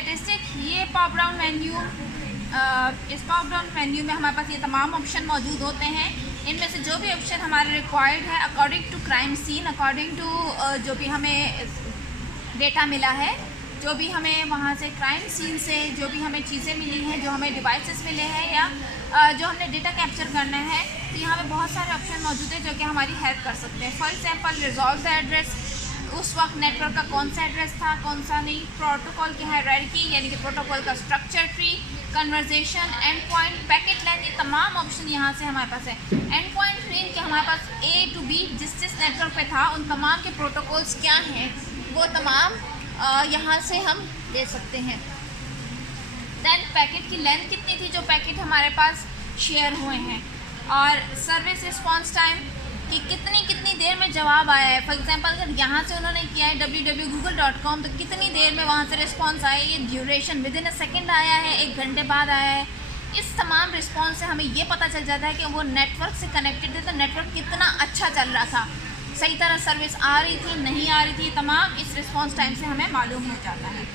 Statistic, ये pop down menu, इस pop down menu में हमारे पास ये तमाम ऑप्शन मौजूद होते हैं। इनमें से जो भी ऑप्शन हमारे रिक्वायर्ड है according to crime scene, according to जो भी हमें डेटा मिला है, जो भी हमें वहाँ से क्राइम सीन से जो भी हमें चीज़ें मिली हैं, जो हमें डिवाइसेस मिले हैं या जो हमने डेटा कैप्चर करना है, तो यहाँ पे बहुत सारे ऑप्शन मौजूद हैं जो कि हमारी हेल्प कर सकते हैं। For example resolve the address, उस वक्त नेटवर्क का कौन सा एड्रेस था, कौन सा नहीं, प्रोटोकॉल की हायरार्की यानी कि प्रोटोकॉल का structure tree, conversation, and point, packet length, ये तमाम ऑप्शन यहाँ से हमारे पास है। एंड पॉइंट रेंज के हमारे पास A to B जिस नेटवर्क पे था उन तमाम के प्रोटोकॉल्स क्या हैं वो तमाम यहाँ से हम ले सकते हैं। देन पैकेट की लेंथ कितनी थी जो पैकेट हमारे पास शेयर हुए हैं, और सर्विस रिस्पॉन्स टाइम कि कितनी देर में जवाब आया है। फॉर एग्जांपल अगर यहाँ से उन्होंने किया है www.google.com तो कितनी देर में वहाँ से रिस्पॉन्स आया, ये duration with in a second आया है, 1 घंटे बाद आया है। इस तमाम रिस्पॉन्स से हमें ये पता चल जाता है कि वो नेटवर्क से कनेक्टेड है तो नेटवर्क कितना अच्छा चल रहा था, सही तरह सर्विस आ रही थी, नहीं आ रही थी, तमाम इस रिस्पॉन्स टाइम से हमें मालूम हो जाता है।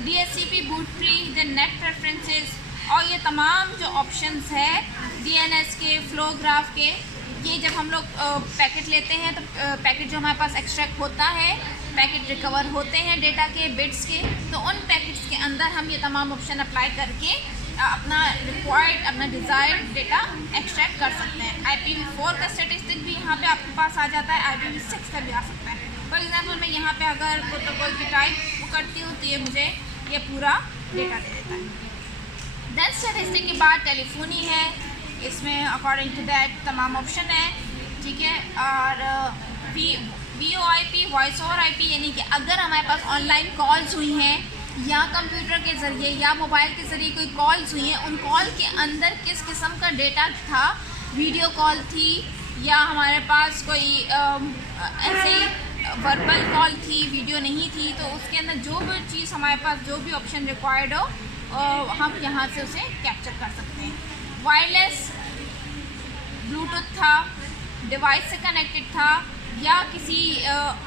DHCP, boot tree, the net preferences, और ये तमाम जो ऑप्शंस है DNS के, फ्लो ग्राफ के, ये जब हम लोग पैकेट लेते हैं तो पैकेट जो हमारे पास एक्सट्रैक्ट होता है, पैकेट रिकवर होते हैं डेटा के, बिट्स के, तो उन पैकेट्स के अंदर हम ये तमाम ऑप्शन अप्लाई करके अपना रिक्वायर्ड, अपना डिज़ायर्ड डेटा एक्सट्रैक्ट कर सकते हैं। IPv4 का स्टेटिस्टिक भी यहाँ पे आपके पास आ जाता है, IPv6 का भी आ सकता है। फॉर एग्जांपल मैं यहाँ पे अगर प्रोटोकॉल की टाइप करती हूँ तो ये मुझे ये पूरा डेटा दे देता है। देन स्टेटिस्टिक के बाद टेलीफोनी है, इसमें अकॉर्डिंग टू दैट तमाम ऑप्शन है, ठीक है। और VoIP, वॉइस ओवर IP, यानी कि अगर हमारे पास ऑनलाइन कॉल्स हुई हैं या कंप्यूटर के ज़रिए या मोबाइल के ज़रिए कोई कॉल्स हुई हैं, उन कॉल के अंदर किस किस्म का डेटा था, वीडियो कॉल थी या हमारे पास कोई ऐसे वर्बल कॉल थी, वीडियो नहीं थी, तो उसके अंदर जो भी चीज़ हमारे पास, जो भी ऑप्शन रिक्वायर्ड हो हम यहाँ से उसे कैप्चर कर सकते हैं। वायरलेस ब्लूटूथ था, डिवाइस से कनेक्टेड था, या किसी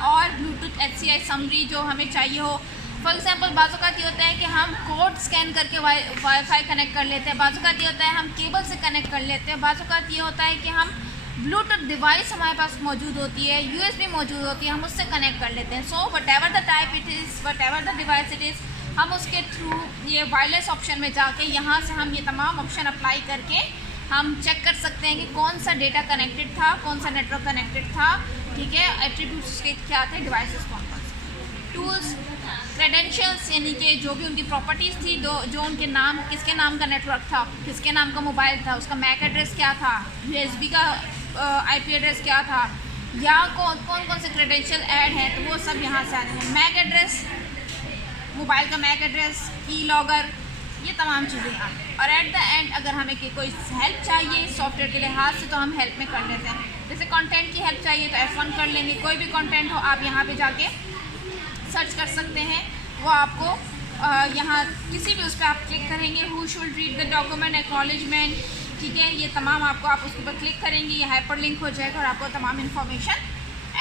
और ब्लूटूथ HCI समरी जो हमें चाहिए हो। फॉर एग्जांपल बाज़-औक़ात ये होता है कि हम कोड स्कैन करके वाईफाई कनेक्ट कर लेते हैं, बाज़-औक़ात ये होता है हम केबल से कनेक्ट कर लेते हैं, बाज़-औक़ात ये होता है कि हम ब्लूटूथ डिवाइस हमारे पास मौजूद होती है, USB मौजूद होती है, हम उससे कनेक्ट कर लेते हैं। So whatever the type it is, whatever the device it is, हम उसके थ्रू ये वायरलेस ऑप्शन में जाके यहाँ से हम ये तमाम ऑप्शन अप्लाई करके हम चेक कर सकते हैं कि कौन सा डेटा कनेक्टेड था, कौन सा नेटवर्क कनेक्टेड था, ठीक है। एट्रीब्यूट्स के क्या थे, डिवाइसेस कौन कौन से, टूल्स, क्रेडेंशियल्स यानी कि जो भी उनकी प्रॉपर्टीज़ थी, जो उनके नाम, किसके नाम का नेटवर्क था, किसके नाम का मोबाइल था, उसका मैक एड्रेस क्या था, USB का IP एड्रेस क्या था, या कौन कौन से क्रेडेंशियल ऐड हैं, तो वो सब यहाँ से आते हैं। मैक एड्रेस, मोबाइल का मैक एड्रेस, की लॉगर, ये तमाम चीज़ें यहाँ। और एट द एंड अगर हमें कोई हेल्प चाहिए सॉफ्टवेयर के लिहाज से तो हम हेल्प में कर लेते हैं। जैसे कंटेंट की हेल्प चाहिए तो F1 कर लेंगे, कोई भी कंटेंट हो आप यहाँ पे जाके सर्च कर सकते हैं, वो आपको यहाँ किसी भी उस पर आप क्लिक करेंगे, who should read the document, acknowledgement, ठीक है, ये तमाम आपको, आप उसके ऊपर क्लिक करेंगे, ये हाइपर लिंक हो जाएगा और आपको तमाम इन्फॉर्मेशन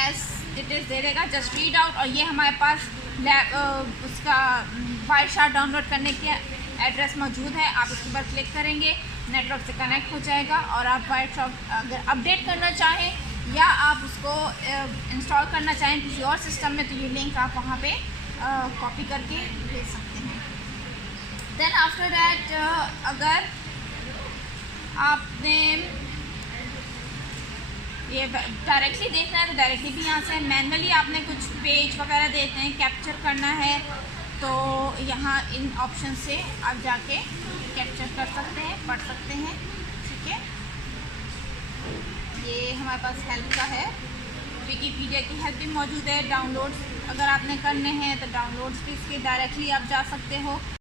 एज इट इज़ दे देगा, जस्ट रीड आउट। और ये हमारे पास उसका वायरशार्ट डाउनलोड करने के एड्रेस मौजूद है, आप उसके ऊपर क्लिक करेंगे, नेटवर्क से कनेक्ट हो जाएगा, और आप वायरशार्ट अगर अपडेट करना चाहें या आप उसको इंस्टॉल करना चाहें किसी और सिस्टम में तो ये लिंक आप वहाँ पे कॉपी करके भेज सकते हैं। देन आफ्टर दैट अगर आपने ये डायरेक्टली देखना है तो डायरेक्टली भी यहाँ से, मैनुअली आपने कुछ पेज वगैरह देते हैं कैप्चर करना है तो यहाँ इन ऑप्शन से आप जाके कैप्चर कर सकते हैं, पढ़ सकते हैं, ठीक है। ये हमारे पास हेल्प का है, विकीपीडिया की हेल्प भी मौजूद है, डाउनलोड्स अगर आपने करने हैं तो डाउनलोड्स भी इसके डायरेक्टली आप जा सकते हो।